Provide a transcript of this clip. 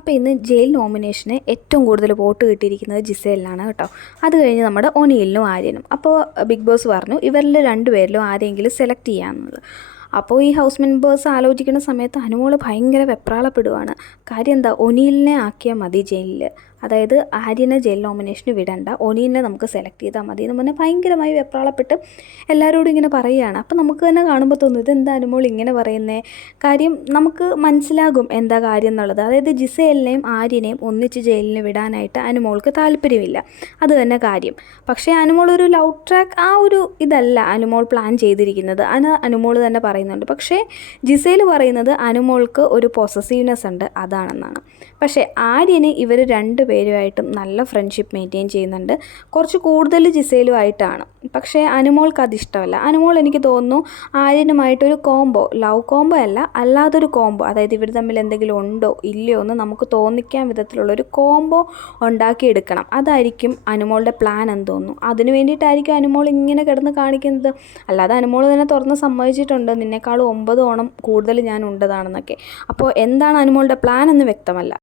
അപ്പോൾ ഇന്ന് ജയിൽ നോമിനേഷന് ഏറ്റവും കൂടുതൽ വോട്ട് കിട്ടിയിരിക്കുന്നത് ജിസേലിനാണ് കേട്ടോ. അത് കഴിഞ്ഞ് നമ്മുടെ ഒനിയലിനും ആര്യനും. അപ്പോൾ ബിഗ് ബോസ് പറഞ്ഞു ഇവരിൽ രണ്ടുപേരിലും ആരെങ്കിലും സെലക്ട് ചെയ്യാമെന്നുള്ളത്. അപ്പോൾ ഈ ഹൗസ് മെമ്പേഴ്സ് ആലോചിക്കുന്ന സമയത്ത് അനുമോൾ ഭയങ്കര വെപ്രാളപ്പെടുവാണ്. കാര്യം എന്താ, ഒനിയലിനെ ആക്കിയാൽ മതി ജയിലിൽ, അതായത് ആര്യനെ ജയിൽ നോമിനേഷന് വിടണ്ട, ഒനിയലിനെ നമുക്ക് സെലക്ട് ചെയ്താൽ മതി എന്ന് പറഞ്ഞാൽ ഭയങ്കരമായി വെപ്രാളപ്പെട്ട് എല്ലാവരോടും ഇങ്ങനെ പറയുകയാണ്. അപ്പോൾ നമുക്ക് തന്നെ കാണുമ്പോൾ തോന്നും ഇതെന്താ അനുമോൾ ഇങ്ങനെ പറയുന്നേ. കാര്യം നമുക്ക് മനസ്സിലാകും എന്താ കാര്യം എന്നുള്ളത്. അതായത് ജിസേലിനെയും ആര്യനെയും ഒന്നിച്ച് ജയിലിന് വിടാനായിട്ട് അനുമോൾക്ക് താല്പര്യമില്ല, അത് തന്നെ കാര്യം. പക്ഷേ അനുമോൾ ഒരു ലവ് ട്രാക്ക് ആ ഒരു ഇതല്ല അനുമോൾ പ്ലാൻ ചെയ്തിരിക്കുന്നത്, അത് അനുമോൾ തന്നെ പറയുന്നുണ്ട്. പക്ഷേ ജിസേൽ പറയുന്നത് അനുമോൾക്ക് ഒരു പൊസസീവ്നെസ് ഉണ്ട്, അതാണെന്നാണ്. പക്ഷേ ആര്യന് ഇവർ രണ്ടുപേരുമായിട്ടും നല്ല ഫ്രണ്ട്ഷിപ്പ് മെയിൻറ്റെയിൻ ചെയ്യുന്നുണ്ട്, കുറച്ച് കൂടുതൽ ജിസേലുമായിട്ടാണ്. പക്ഷേ അനുമോൾക്ക് അതിഷ്ടമല്ല. അനുമോൾ എനിക്ക് തോന്നുന്നു ആര്യനുമായിട്ടൊരു കോംബോ, ലവ് കോംബോ അല്ല, അല്ലാതൊരു കോംബോ, അതായത് ഇവർ തമ്മിൽ എന്തെങ്കിലും ഉണ്ടോ ഇല്ലയോ എന്ന് നമുക്ക് തോന്നിക്കാൻ വിധത്തിലുള്ളൊരു കോംബോ ഉണ്ടാക്കിയെടുക്കണം. അതായിരിക്കും അനുമോളുടെ പ്ലാൻ എന്ന് തോന്നുന്നു. അതിന് വേണ്ടിയിട്ടായിരിക്കും അനുമോൾ ഇങ്ങനെ കിടന്ന് കാണിക്കുന്നത്. അല്ലാതെ അനുമോൾ തന്നെ തുറന്ന് സമ്മതിച്ചിട്ടുണ്ട് നിന്നെക്കാളും 9 ഓണം കൂടുതൽ ഞാൻ ഉണ്ടതാണെന്നൊക്കെ. അപ്പോൾ എന്താണ് അനുമോളുടെ പ്ലാൻ എന്ന് വ്യക്തമല്ല.